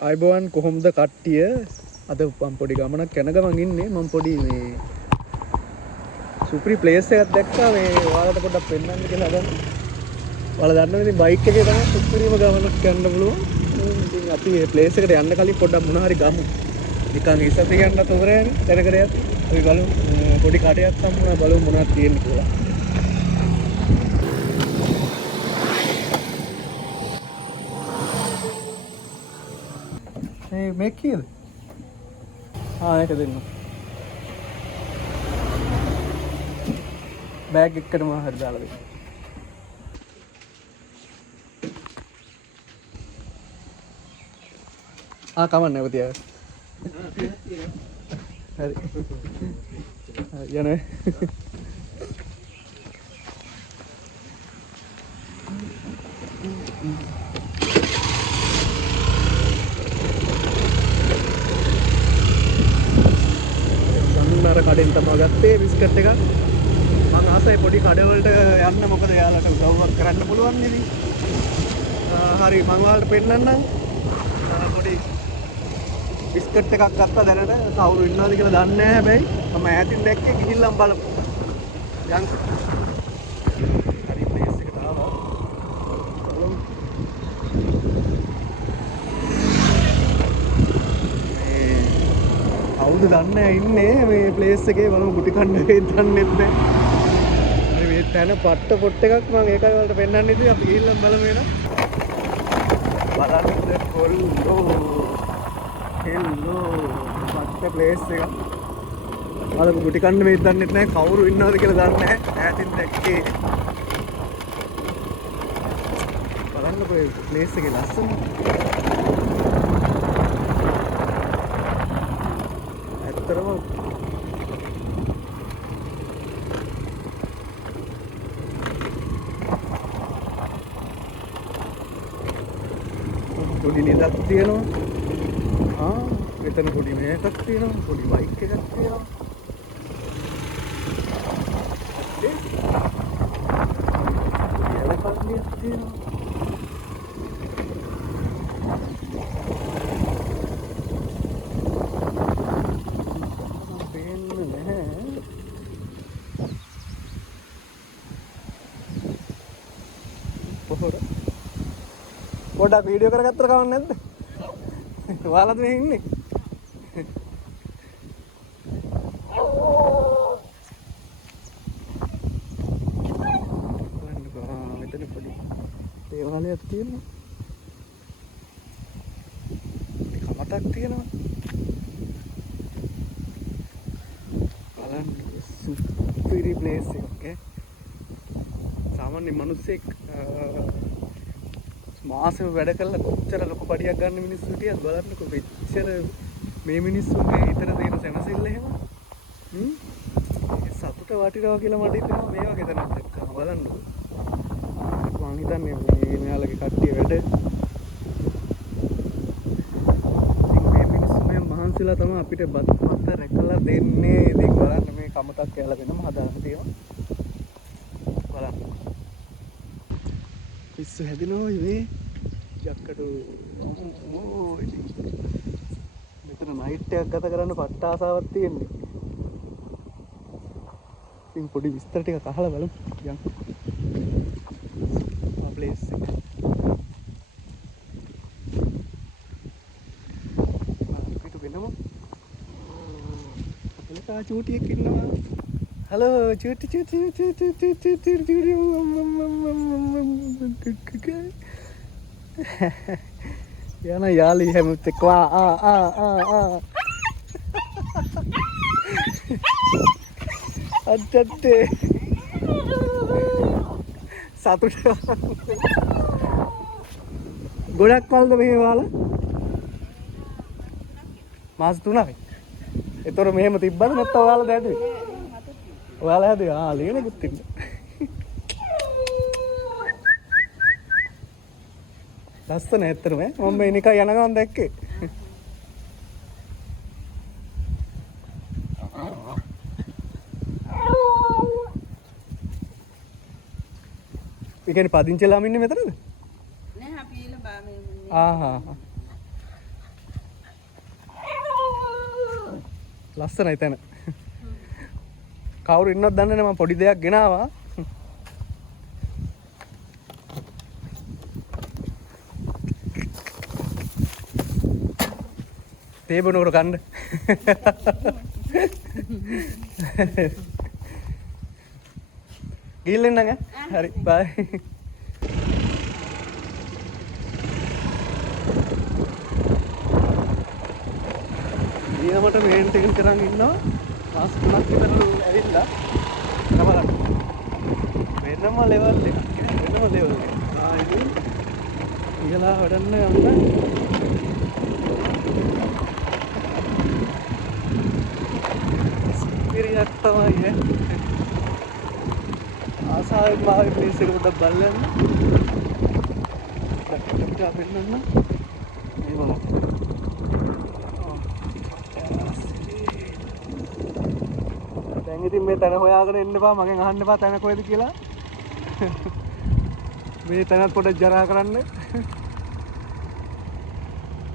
අයිබෝන් කොහොමද කට්ටිය අද මම පොඩි ගමනක් යන ගමන් ඉන්නේ මම පොඩි මේ සුපිරි ප්ලේස් එකක් දැක්කා මේ ඔයාලට පොඩ්ඩක් පෙන්නන්න කියලා හදන්න. ඔයාලා දන්නවද ඉතින් බයික් එකේ තමයි සුපිරිම ගමනක් යන්න පුළුවන්. ඉතින් අපි මේ ප්ලේස් එකට යන්න කලින් පොඩ්ඩක් මොනවා හරි ගමු. නිකන් ඉස්සත් යන්න තොරෑනේ දැනකට යත්. අපි බලමු පොඩි කඩයක් සම්මුණ බලමු මොනවද තියෙන්නේ කියලා. Hey, make it. ඒක දෙන්න. බෑග් එකකටම හරි දාලා දෙන්න. කමන්නේ ඔය තියා. හරි. යන්නේ. කඩෙන් තමයි ගත්තේ බිස්කට් එක. මම ආසයි පොඩි කඩවලට යන්න මොකද යාළුවට උදව්වක් කරන්න පුළුවන් නේ. හරි මම ඔයාලට පෙන්නන්නම්. පොඩි බිස්කට් එකක් ගත්තා දැනට කවුරු ඉන්නවද කියලා දන්නේ නැහැ හැබැයි මම ඈතින් දැක්කේ ගිහිල්ලාම බලමු. යන්න. හරි ප්ලේස් එකට ආවා. කවුද දන්නේ ඉන්නේ මේ ප්ලේස් එකේ බලමු ගුටි කන්න වේද දන්නේ නැහැ. මේ තැන පට්ට පොට් එකක් මම ඒකයි වලට පෙන්නන්න ඉතින් අපි ගිහිල්ලා බලමු එන. බලන්න කොල්ලෝ. හෙල්ලෝ පට්ට ප්ලේස් එකක්. බලමු ගුටි කන්න වේද දන්නේ නැහැ කවුරු ඉන්නවද කියලා දන්නේ නැහැ. ඈතින් දැක්කේ. බලන්නකෝ මේ ප්ලේස් එකේ ලස්සන. පොඩි නිදක් තියෙනවා. මෙතන පොඩි මේකක් තියෙනවා. පොඩි බයික් එකක් තියෙනවා. එලපන්දියක් තියෙනවා. පොඩ්ඩක් වීඩියෝ කරගත්තට කවන්නේ නැද්ද? ඔයාලද මේ ඉන්නේ? මෙතන පොඩි දේවාලයක් තියෙනවා. කමතක් තියෙනවා. බලන්න සුපිරි ප්ලේස් එකක් ඈ. සාමාන්‍ය මිනිස්සෙක් මාසෙම වැඩ කරලා කොච්චර ලොකු පඩියක් ගන්න මිනිස්සු හිටියද බලන්නකෝ මෙච්චර මේ මිනිස්සුන්ගේ හිතට තියෙන සැනසෙල්ල එහෙම සතුට වටිනවා කියලා මට හිතෙනවා මේ වගේ තැනක් දැක්කම බලන්නකෝ මං හිතන්නේ මේ මෙයාලගේ කට්ටිය වැඩ ඉතින් මේ මිනිස්සු මේ මහන්සිලා තමයි අපිට බත් මත රැකලා දෙන්නේ ඉතින් බලන්න මේ කමතක් කියලා වෙනම හදාගෙන තියෙනවා බලන්න පිස්සු හැදෙනවා මේ ජක්කටු මෙතන නයිට් එකක් ගත කරන්න පට්ට ආසාවක් තියෙන්නේ. ඉතින් පොඩි විස්තර ටිකක් අහලා බලමු. යන්න. ප්ලේස් එක. අපිට වෙනම අපේ චූටියෙක් ඉන්නවා. හලෝ චූටි චූටි චූටි චූටි චූටි යන යාලි හැමත් එක්ක අද්දත්තේ සතුට ගොඩක් කල්ද මෙහෙ වාලා මාස 3යි. ඒතර මෙහෙම තිබ්බද නැත්නම් ඔයාලා දැදුවේ? ඔයාලා හැදුවේ ලේනෙකුත් ඉන්න. ලස්සන ඇත්තටම මම මේ නිකන් යන ගමන් දැක්කේ. ඒ කියන්නේ පදිංචිලාම ඉන්නේ මෙතනද? නෑ අපි එළ බා මේ ලස්සනයි තැන. කවුරු ඉන්නවද දන්නේ නැහැ මම පොඩි දෙයක් ගෙනාවා. තේ බොනකොට කන්න. ගිහින් එන්න හරි බයි. ඊයමට මේන් ටිකක් කරන් ඉන්නවා. මාස් 3ක් විතරලු ඇවිල්ලා. බලන්න. වෙනම ලෙවල් එක. වෙනම ලෙවල් එක. ඉතින් ඉහලා වඩන්න යන්න. ස්පීරියක් තමයි ආසාවෙන් මාගේ ප්ලේස් එක පොඩ්ඩක් බලන්න. ඩක්ටර් පෙන්නන්න. මේ මොනවා දැන් ඉතින් මේ තැන හොයාගෙන එන්න එපා මගෙන් අහන්න එපා තැන කොහෙද කියලා. මේ තැනත් පොඩ්ඩක් ජරා කරන්න.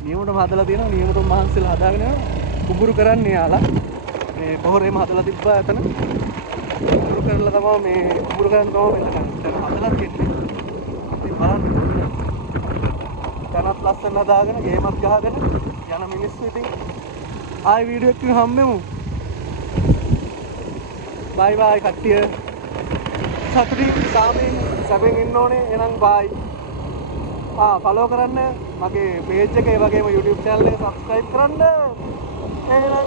නියමටම හදලා තියෙනවා නියමටම මහන්සිලා හදාගෙන යනවා. කුඹුරු කරන්නේ යාලා. මේ පොහොරේම හදලා තිබ්බා එතන. කුඹුරු කරලා තමයි මේ කුඹුරු කරන් තමයි මෙතන හදලා තියෙන්නේ. ඉතින් බලන්න. තැනත් ලස්සන හදාගෙන ගේමත් ගහගෙන යන මිනිස්සු ඉතින් ආයි වීඩියෝ එකකින් හම්බෙමු. බයි බයි කට්ටිය. සතුටි සාමයෙන් සැපෙන් ඉන්න ඕනේ. එහෙනම් බයි. ෆලෝ කරන්න මගේ පේජ් එක ඒ වගේම YouTube channel එක subscribe කරන්න. එහෙනම්